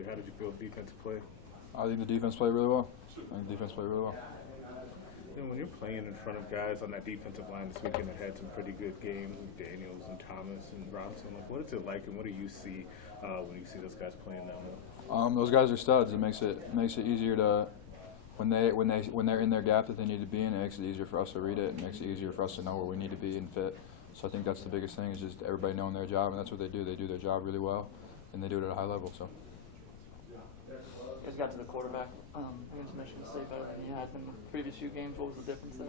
offensively. How did you feel defense play? I think the defense played really well. And when you're playing in front of guys on that defensive line this weekend that had some pretty good games, with Daniels and Thomas and Robinson, like, what is it like, and what do you see when you see those guys playing that well? Those guys are studs. It makes it easier to when they're in their gap that they need to be in. It makes it easier for us to read it. It makes it easier for us to know where we need to be and fit. So I think that's the biggest thing, is just everybody knowing their job, and that's what they do. They do their job really well, and they do it at a high level. So. You guys got to the quarterback against Michigan State better than you had in the previous few games. What was the difference there?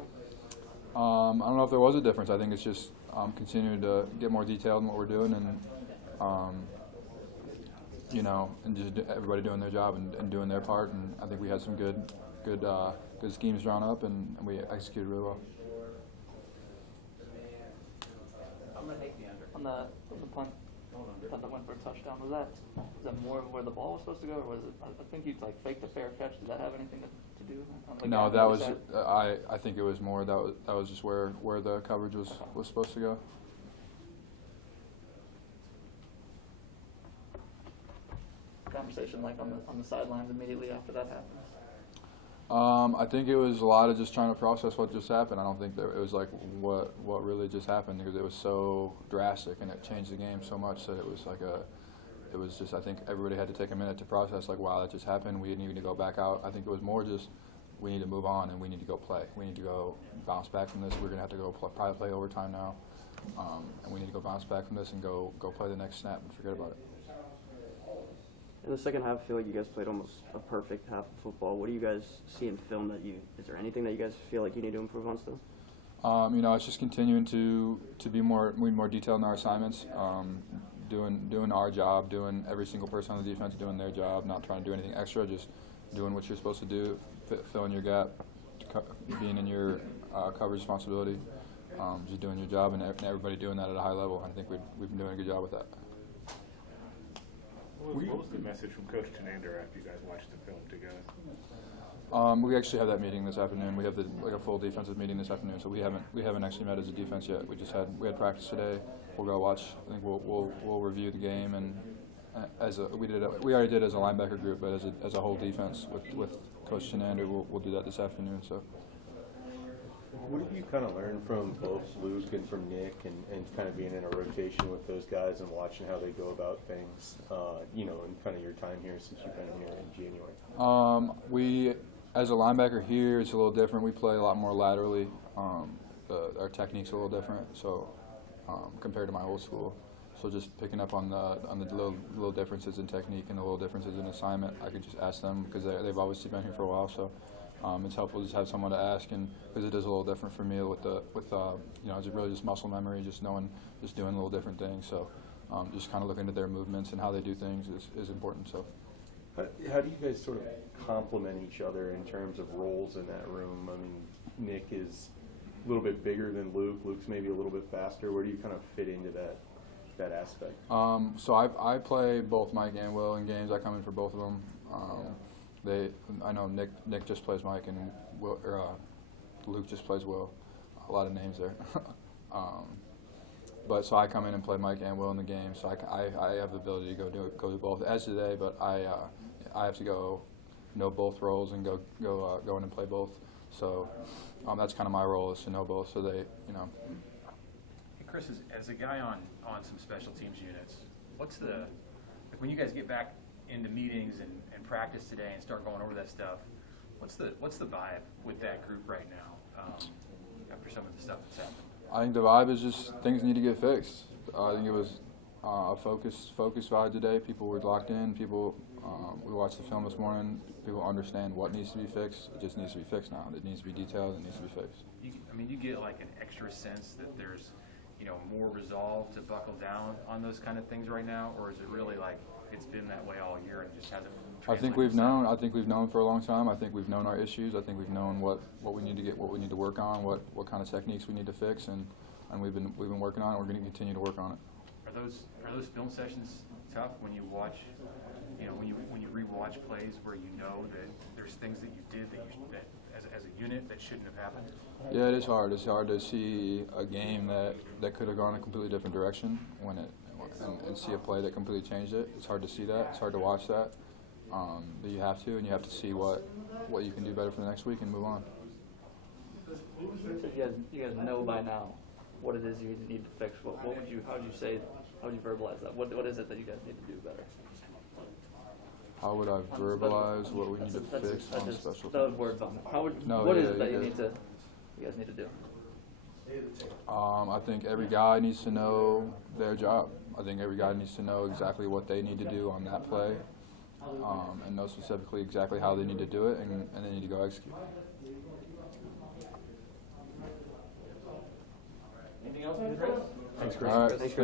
I don't know if there was a difference. I think it's just continuing to get more detailed in what we're doing, and and just everybody doing their job and doing their part. And I think we had some good schemes drawn up, and we executed really well. I'm gonna take the under on the punt that went for a touchdown. Was that more of where the ball was supposed to go, or was it? I think you faked a fair catch. Did that have anything to do? No, that was. I think it was more. That was just where the coverage was supposed to go. Conversation like on the sidelines immediately after that happened. I think it was a lot of just trying to process what just happened. I don't think that it was like what really just happened, because it was so drastic and it changed the game so much that it was just, I think everybody had to take a minute to process, like, wow, that just happened. We didn't even go back out. I think it was more just, we need to move on and we need to go play. We need to go bounce back from this. We're going to have to go probably play overtime now. And we need to go bounce back from this and go play the next snap and forget about it. In the second half, I feel like you guys played almost a perfect half of football. What do you guys see in film that is there anything that you guys feel like you need to improve on still? It's just continuing to be more detailed in our assignments, doing our job, doing every single person on the defense doing their job, not trying to do anything extra, just doing what you're supposed to do, filling your gap, being in your coverage responsibility, just doing your job, and everybody doing that at a high level. I think we've been doing a good job with that. What was the message from Coach Tenander after you guys watched the film together? We actually have that meeting this afternoon. We have a full defensive meeting this afternoon, so we haven't actually met as a defense yet. We had practice today. We'll go watch. I think we'll review the game, and we already did as a linebacker group, but as a whole defense with Coach Tenander, we'll do that this afternoon. So. What have you kind of learned from both Luke and from Nick, and kind of being in a rotation with those guys and watching how they go about things, in kind of your time here since you've been here in January? As a linebacker here, it's a little different. We play a lot more laterally. Our technique's a little different, so compared to my old school. So just picking up on the little differences in technique and the little differences in assignment, I could just ask them, because they've obviously been here for a while. So. It's helpful to just have someone to ask, and because it is a little different for me with it's really just muscle memory, just doing a little different things. So just kind of looking at their movements and how they do things is important. So how do you guys sort of complement each other in terms of roles in that room? I mean, Nick is a little bit bigger than Luke. Luke's maybe a little bit faster. Where do you kind of fit into that aspect? So I play both Mike and Will in games. I come in for both of them. I know Nick just plays Mike, and Luke just plays Will. A lot of names there. But so I come in and play Mike and Will in the game. So I have the ability to go do both as today. But I have to go know both roles and go in and play both. So that's kind of my role, is to know both. So they Hey Chris, as a guy on some special teams units, when you guys get back into meetings and practice today and start going over that stuff, what's the vibe with that group right now after some of the stuff that's happened? I think the vibe is just things need to get fixed. I think it was a focused vibe today. People were locked in. We watched the film this morning. People understand what needs to be fixed. It just needs to be fixed now. It needs to be detailed. It needs to be fixed. You get like an extra sense that there's more resolve to buckle down on those kind of things right now, or is it really like it's been that way all year and it just hasn't? I think we've known for a long time. I think we've known our issues. I think we've known what we need to get, what we need to work on, what kind of techniques we need to fix, and we've been working on it. We're going to continue to work on it. Are those film sessions tough when you watch, when you rewatch plays where that there's things that you did that as a unit that shouldn't have happened? Yeah, it is hard. It's hard to see a game that could have gone a completely different direction and see a play that completely changed it. It's hard to see that. It's hard to watch that. that you have to, and you have to see what you can do better for the next week and move on. So you guys know by now what it is you need to fix. What would you, how would you say, how would you verbalize that? What is it that you guys need to do better? How would I verbalize what we need to fix on special Those teams? words on it. How would, No, what yeah, is it that yeah. you guys need to do? I think every guy needs to know their job. I think every guy needs to know exactly what they need to do on that play, and know specifically exactly how they need to do it, and they need to go execute. Anything else? Thanks, Chris. All right, Thanks, thanks.